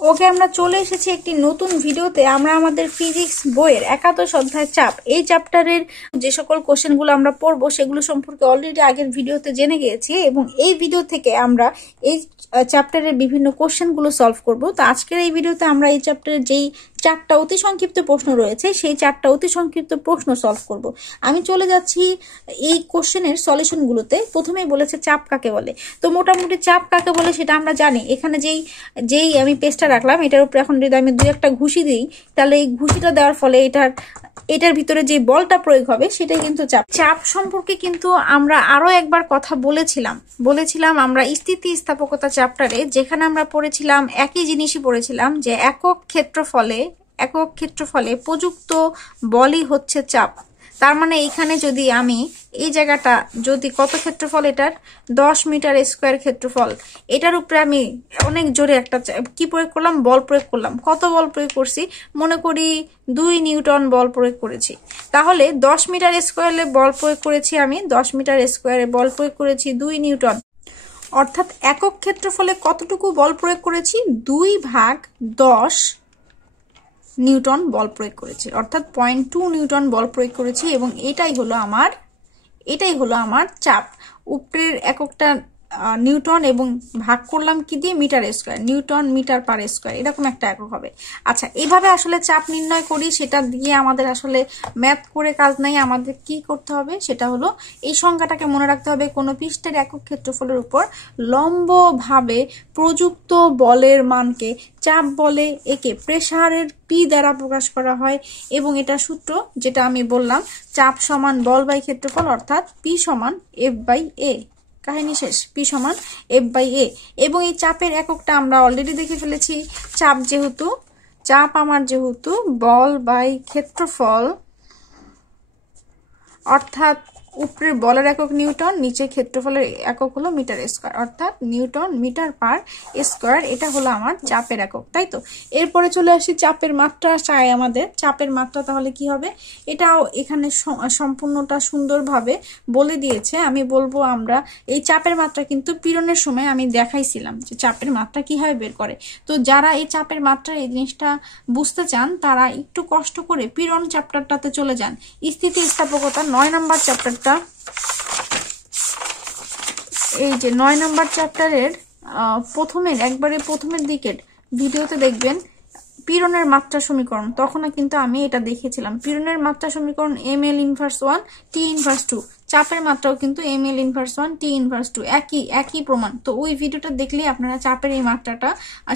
ওকে, আমরা চলে এসেছি একটি নতুন ভিডিওতে। আমরা আমাদের ফিজিক্স বইয়ের একাদশ অধ্যায় চাপ, এই চ্যাপ্টারের যে সকল কোশ্চেনগুলো আমরা পড়বো সেগুলো সম্পর্কে অলরেডি আগের ভিডিওতে জেনে গিয়েছি, এবং এই ভিডিও থেকে আমরা এই চ্যাপ্টারের বিভিন্ন কোশ্চেনগুলো সলভ করব। তো আজকের এই ভিডিওতে আমরা এই চ্যাপ্টারের যেই 4টা অতি সংক্ষিপ্ত প্রশ্ন রয়েছে সেই 4টা অতি সংক্ষিপ্ত প্রশ্ন সলভ করব। আমি চলে যাচ্ছি এই কোশ্চেনের সলিউশনগুলোতে। প্রথমেই বলেছে চাপ কাকে বলে। তো মোটামুটি চাপ কাকে বলে সেটা আমরা জানি। এখানে যেই আমি পেজটা রাখলাম এটার উপরে এখন যদি আমি 2-1টা ঘুষি দিই, তাহলে এই ঘুষিটা দেওয়ার ফলে এটার ভিতরে যে বলটা প্রয়োগ হবে সেটাই কিন্তু চাপ। চাপ সম্পর্কে কিন্তু আমরা আরো একবার কথা বলেছিলাম আমরা স্থিতিস্থাপকতা চ্যাপ্টারে, যেখানে আমরা পড়েছিলাম একই জিনিসই পড়েছিলাম যে একক ক্ষেত্রফলে প্রযুক্ত বলই হচ্ছে চাপ। তার মানে এখানে যদি আমি এই জায়গাটা যদি কত ক্ষেত্রফল, এটার 10 মিটার স্কোয়ার ক্ষেত্রফল, এটার উপরে আমি অনেক জোরে একটা কি প্রয়োগ করলাম, বল প্রয়োগ করলাম। কত বল প্রয়োগ করছি, মনে করি 2 নিউটন বল প্রয়োগ করেছি। তাহলে 10 মিটার স্কোয়ারে বল প্রয়োগ করেছি আমি, 10 মিটার স্কোয়ারে বল প্রয়োগ করেছি 2 নিউটন। অর্থাৎ একক ক্ষেত্রফলে কতটুকু বল প্রয়োগ করেছি, 2/10 নিউটন বল প্রয়োগ করেছি, অর্থাৎ 0.2 নিউটন বল প্রয়োগ করেছি। এবং এটাই হলো আমার চাপ। উপরের এককটা নিউটন এবং ভাগ করলাম কি দিয়ে, metre square, newton metre per square, এরকম একটা একক হবে। আচ্ছা, এইভাবে আসলে চাপ নির্ণয় করি, সেটা দিয়ে আমাদের আসলে ম্যাথ করে কাজ নাই। আমাদের কি করতে হবে সেটা হলো এই সংখ্যাটাকে মনে রাখতে হবে। কোনো পৃষ্ঠের একক ক্ষেত্রফলের উপর লম্বভাবে প্রযুক্ত বলের মানকে চাপ বলে। একে প্রেসারের পি দ্বারা প্রকাশ করা হয়, এবং এটা সূত্র যেটা আমি বললাম, চাপ সমান বল বাই ক্ষেত্রফল, অর্থাৎ পি সমান এফ বাই এ। কাহিনী শেষ, পি সমান এফ বাই এ। এবং এই চাপের এককটা আমরা অলরেডি দেখে ফেলেছি। চাপ আমার যেহেতু বল বাই ক্ষেত্রফল, অর্থাৎ উপরের বলের একক নিউটন, নিচে ক্ষেত্রফলের একক হলো মিটার স্কোয়ার, অর্থাৎ নিউটন মিটার পার স্কোয়ার। এটা হলো আমার চাপের একক, তাই তো। এরপরে চলে আসি চাপের মাত্রা চাই আমাদের। চাপের মাত্রা তাহলে কি হবে, এটাও এখানে সম্পূর্ণটা সুন্দরভাবে বলে দিয়েছে। আমি বলবো আমরা এই চাপের মাত্রা কিন্তু পীড়নের সময় আমি দেখাইছিলাম যে চাপের মাত্রা কিভাবে বের করে। তো যারা এই চাপের মাত্রা এই জিনিসটা বুঝতে চান তারা একটু কষ্ট করে পীড়ন চ্যাপ্টারটাতে চলে যান। স্থিতিস্থাপকতা 9 নম্বর চ্যাপ্টারটা, এই যে 9 নম্বর চ্যাপ্টারের প্রথমের দিকের ভিডিওতে দেখবেন পীড়নের মাত্রা সমীকরণ। তখন কিন্তু আমি এটা দেখেছিলাম, পীড়নের মাত্রা সমীকরণ ml ইনভার্স 1 t ইনভার্স 2। চাপের মাত্রাও কিন্তু ml ইনভার্স 1 t ইনভার্স 2, একই প্রমাণ। তো ওই ভিডিওটা দেখলেই আপনারা চাপের এই মাত্রাটা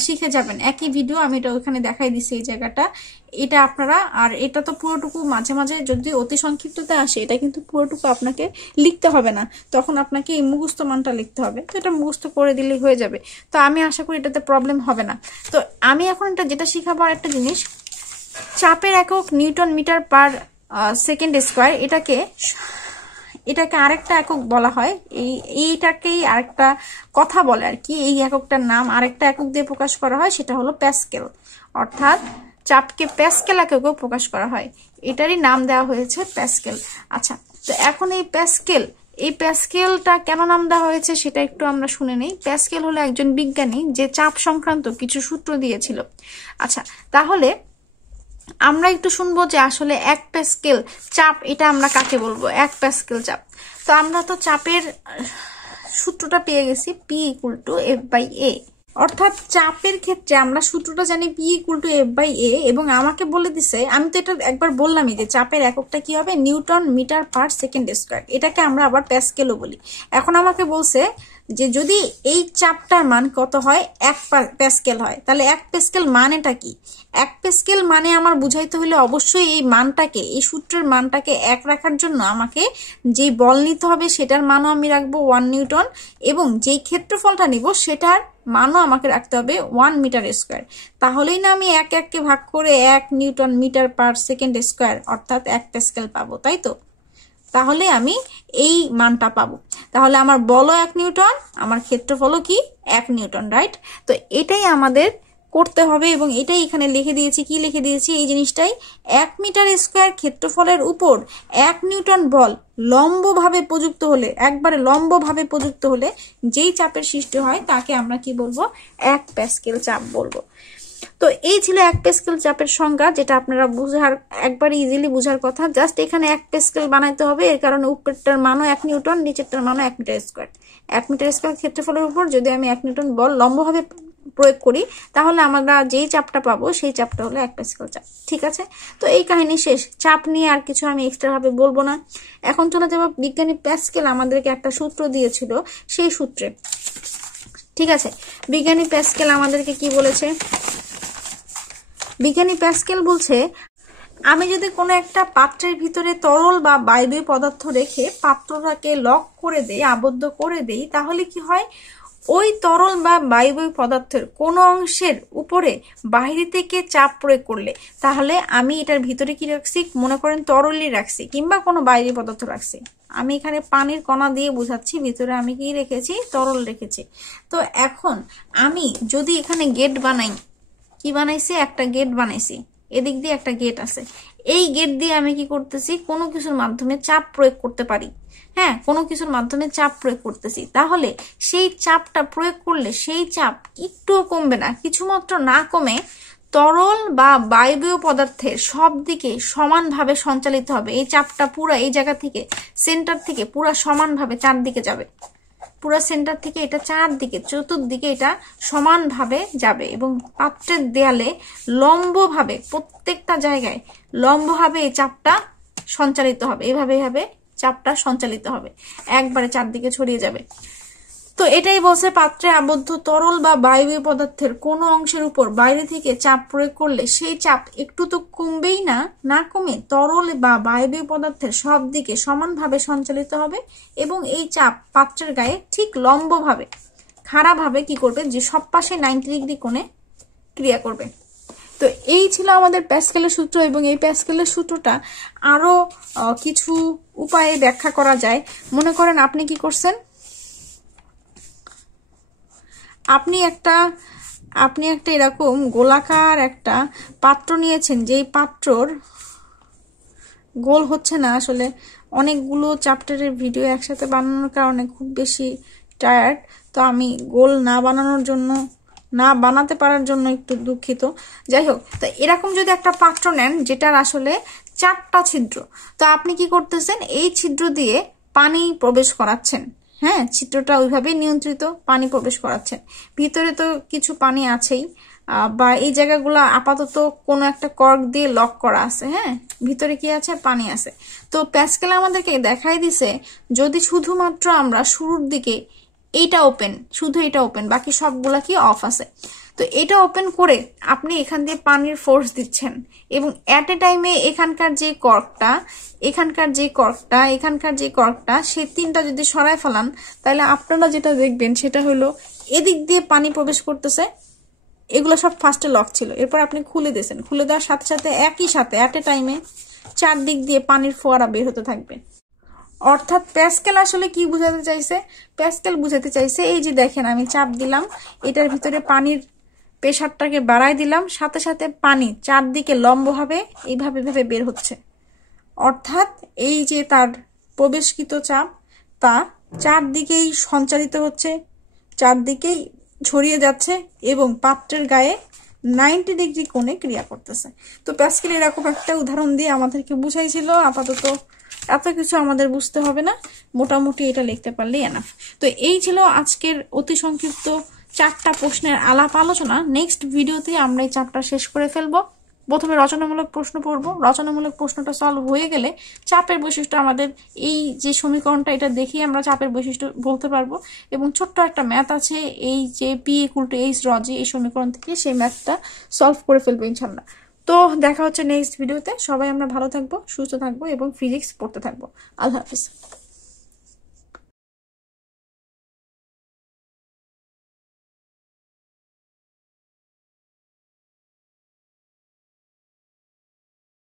শিখে যাবেন। একই ভিডিও, আমি এটা ওখানে দেখাই দিচ্ছি এই জায়গাটা। এটা আপনারা, আর এটা তো পুরোটুকু মাঝে মাঝে যদি অতি সংক্ষিপ্ততে আসে, এটা কিন্তু পুরোটুকু আপনাকে লিখতে হবে না, তখন আপনাকে এই মুখস্থ মানটা লিখতে হবে। তো এটা মুখস্থ করে দিলেই হয়ে যাবে। তো আমি আশা করি এটাতে প্রবলেম হবে না। তো আমি এখন যেটা শিখাবো একটা জিনিস, চাপের একক newton metre per second square. এটাকে আরেকটা একক বলা হয়, এইটাকেই আরেকটা কথা বলে আর কি। এই এককটার নাম আরেকটা একক দিয়ে প্রকাশ করা হয়, সেটা হলো প্যাসকেল। অর্থাৎ চাপকে প্যাসকেল এককেও প্রকাশ করা হয়, এটারই নাম দেওয়া হয়েছে প্যাসকেল। আচ্ছা, তো এখন এই প্যাসকেলটা কেন নাম দেওয়া হয়েছে সেটা একটু আমরা শুনে নেই। প্যাসকেল হলো একজন বিজ্ঞানী যে চাপ সংক্রান্ত কিছু সূত্র দিয়েছিল। আচ্ছা, তাহলে আমরা একটু শুনবো যে আসলে 1 প্যাসকেল চাপ এটা আমরা কাকে বলবো, 1 প্যাসকেল চাপ। তো আমরা তো চাপের সূত্রটা পেয়ে গেছি, P = F/A। অর্থাৎ চাপের ক্ষেত্রে আমরা সূত্রটা জানি P = F/A, এবং আমাকে বলে দিছে, আমি তো এটা একবার বললামই যে চাপের এককটা কি হবে, newton metre per second square. এটাকে আমরা আবার প্যাসকেলও বলি। এখন আমাকে বলছে যে যদি এই চাপটার মান কত হয়, 1 প্যাসকেল হয়, তাহলে 1 প্যাসকেল মানেটা কি। 1 প্যাসকেল মানে আমার বুঝাইতে হলে অবশ্যই এই সূত্রের মানটাকে 1 রাখার জন্য আমাকে যে বল নিতে হবে সেটার মানও আমি রাখবো 1 নিউটন, এবং যেই ক্ষেত্রফলটা নিব সেটার মানও আমাকে রাখতে হবে 1 মিটার স্কোয়ার। তাহলেই না আমি 1 ভাগ করে 1 newton metre per second square, অর্থাৎ 1 প্যাসকেল পাবো, তাই তো। তাহলে আমি এই মানটা পাবো। তাহলে আমার বলও 1 নিউটন, আমার ক্ষেত্রফলও কি 1 নিউটন, রাইট। তো এটাই আমাদের করতে হবে, এবং এটাই এখানে লিখে দিয়েছি। কি লিখে দিয়েছি, এই জিনিসটাই, 1 মিটার স্কোয়ার ক্ষেত্রফলের উপর 1 নিউটন বল লম্বভাবে প্রযুক্ত হলে, একবারে লম্বভাবে প্রযুক্ত হলে যেই চাপের সৃষ্টি হয় তাকে আমরা কি বলবো, 1 প্যাসকেল চাপ বলবো। তো এই ছিল এক প্যাসকেল চাপের সংজ্ঞা, যেটা আপনারা বুঝার একবারে ইজিলি বুঝার কথা। জাস্ট এখানে এক প্যাসকেল বানাইতে হবে, এর কারণে উপরেরটার মানও 1 নিউটন, নিচেরটার মানও 1 মিটার স্কয়ার। 1 মিটার স্কয়ার ক্ষেত্রফলের উপর যদি আমি 1 নিউটন বল লম্বভাবে প্রয়োগ করি, তাহলে আমরা যেই চাপটা পাবো সেই চাপটা হলো এক প্যাসকেল চাপ। ঠিক আছে, তো এই কাহিনী শেষ। চাপ নিয়ে আর কিছু আমি এক্সট্রা ভাবে বলবো না। এখন চলে যাবো বিজ্ঞানী প্যাসকেল আমাদেরকে একটা সূত্র দিয়েছিল, সেই সূত্রে। ঠিক আছে, বিজ্ঞানী প্যাসকেল আমাদেরকে কি বলেছে? বিজ্ঞানী প্যাসকেল বলছে, আমি যদি কোনো একটা পাত্রের ভিতরে তরল বা বায়বীয় পদার্থ রেখে পাত্রটাকে লক করে দেই, আবদ্ধ করে দেই, তাহলে কি হয়? ওই তরল বা বায়বীয় পদার্থের কোনো অংশের উপরে বাইরে থেকে চাপ প্রয়োগ করলে, তাহলে আমি এটার ভিতরে কি রাখছি? মনে করেন তরলই রাখছি কিংবা কোনো বায়বীয় পদার্থ রাখছি। আমি এখানে পানির কণা দিয়ে বোঝাচ্ছি, ভিতরে আমি কি রেখেছি? তরল রেখেছি। তো এখন আমি যদি এখানে গেট বানাই, কি বানাইছি? একটা গেট বানাইছি, এদিক দিয়ে একটা গেট আছে। এই গেট দিয়ে আমি কি করতেছি? কোনো কিছুর মাধ্যমে চাপ প্রয়োগ করতে পারি। হ্যাঁ, কোনো কিছুর মাধ্যমে চাপ প্রয়োগ করতেছি, তাহলে সেই চাপটা প্রয়োগ করলে সেই চাপ একটুও কমবে না, কিছুমাত্র না কমে তরল বা বায়বীয় পদার্থের সব দিকে সমানভাবে সঞ্চালিত হবে। এই চাপটা পুরো এই জায়গা থেকে, সেন্টার থেকে পুরো সমানভাবে চারদিকে যাবে। পুরো সেন্টার থেকে এটা চারদিকে, চতুর্দিকে এটা সমানভাবে যাবে এবং পাত্রের দেয়ালে লম্বভাবে, প্রত্যেকটা জায়গায় লম্বভাবে এই চাপটা সঞ্চালিত হবে। এভাবে চাপটা সঞ্চালিত হবে, একবারে চারদিকে ছড়িয়ে যাবে। তো এটাই বলছে, পাত্রে আবদ্ধ তরল বা বায়বীয় পদার্থের কোনো অংশের উপর বাইরে থেকে চাপ প্রয়োগ করলে সেই চাপ একটু তো কমবেই না, না কমে তরল বা বায়বীয় পদার্থের সব দিকে সমানভাবে সঞ্চালিত হবে এবং এই চাপ পাত্রের গায়ে ঠিক লম্বভাবে, খাড়াভাবে কি করবে? যে সব পাশে 90 ডিগ্রি কোণে ক্রিয়া করবে। তো এই ছিল আমাদের প্যাসকেলের সূত্র, এবং এই প্যাসকেলের সূত্রটা আরো কিছু উপায়ে ব্যাখ্যা করা যায়। মনে করেন আপনি কি করছেন? আপনি একটা এরকম গোলাকার একটা পাত্র নিয়েছেন, যেই পাত্রর গোল হচ্ছে না। আসলে অনেকগুলো চ্যাপ্টারের ভিডিও একসাথে বানানোর কারণে খুব বেশি টায়ার্ড, তো আমি গোল না বানাতে পারার জন্য একটু দুঃখিত। যাই হোক, তো এরকম যদি একটা পাত্র নেন যেটার আসলে 4টা ছিদ্র, তো আপনি কি করতেছেন? এই ছিদ্র দিয়ে পানি প্রবেশ করাচ্ছেন। হ্যাঁ, চিত্রটা ওইভাবে নিয়ন্ত্রিত, পানি প্রবেশ করাচ্ছেন। ভিতরে তো কিছু পানি আছেই, বা এই জায়গাগুলো আপাতত কোনো একটা কর্ক দিয়ে লক করা আছে। হ্যাঁ, ভিতরে কি আছে? পানি আছে। তো প্যাসকেল আমাদেরকে দেখাই দিছে, যদি শুধুমাত্র আমরা শুরুর দিকে শুধু এটা ওপেন, বাকি সবগুলা কি অফ আছে। তো এটা ওপেন করে আপনি এখান দিয়ে পানির ফোর্স দিচ্ছেন এবং এট এ টাইমে এখানকার যে কর্কটা, এখানকার যে কর্কটা, সেই 3টা যদি সরায় ফেলান, তাহলে আপনারা যেটা দেখবেন সেটা হলো এদিক দিয়ে পানি প্রবেশ করতেছে। এগুলো সব ফার্স্টে লক ছিল, এরপর আপনি খুলে দিয়েছেন। খুলে দেওয়ার সাথে সাথে একই সাথে এট এ টাইমে 4 দিক দিয়ে পানির ফোয়ারা বের হতে থাকবে। অর্থাৎ প্যাসকেল আসলে কি বুঝাতে চাইছে? প্যাসকেল বুঝাতে চাইছে, এই যে দেখেন আমি চাপ দিলাম, এটার ভিতরে পানির প্রেসারটাকে বাড়াই দিলাম, সাথে সাথে পানি চারদিকে লম্বভাবে এইভাবে বের হচ্ছে। অর্থাৎ এই যে তার প্রবেশকৃত চাপ, তা চারদিকেই সঞ্চারিত হচ্ছে, চারদিকেই ছড়িয়ে যাচ্ছে এবং পাত্রের গায়ে 90 ডিগ্রি কোণে ক্রিয়া করতেছে। তো প্যাসকেল এরকম একটা উদাহরণ দিয়ে আমাদেরকে বুঝাইছিল। আপাতত এত কিছু আমাদের বুঝতে হবে না, মোটামুটি এটা লিখতে পারলেই এনাফ। তো এই ছিল আজকের অতি সংক্ষিপ্ত 4টা প্রশ্নের আলাপ আলোচনা। নেক্সট ভিডিওতে আমরা এই চ্যাপ্টার শেষ করে ফেলবো। প্রথমে রচনামূলক প্রশ্ন পড়বো, রচনামূলক প্রশ্নটা সলভ হয়ে গেলে চাপের বৈশিষ্ট্য, আমাদের এই যে সমীকরণটা, এটা দেখি আমরা চাপের বৈশিষ্ট্য বলতে পারবো। এবং ছোট্ট একটা ম্যাথ আছে, এই যে P = H ρg, এই সমীকরণ থেকে সেই ম্যাথটা সলভ করে ফেলবো ইনশাল্লাহ। তো দেখা হচ্ছে নেক্সট ভিডিওতে। সবাই আমরা ভালো থাকবো, সুস্থ থাকবো এবং ফিজিক্স পড়তে থাকবো। আল্লাহ হাফিজ।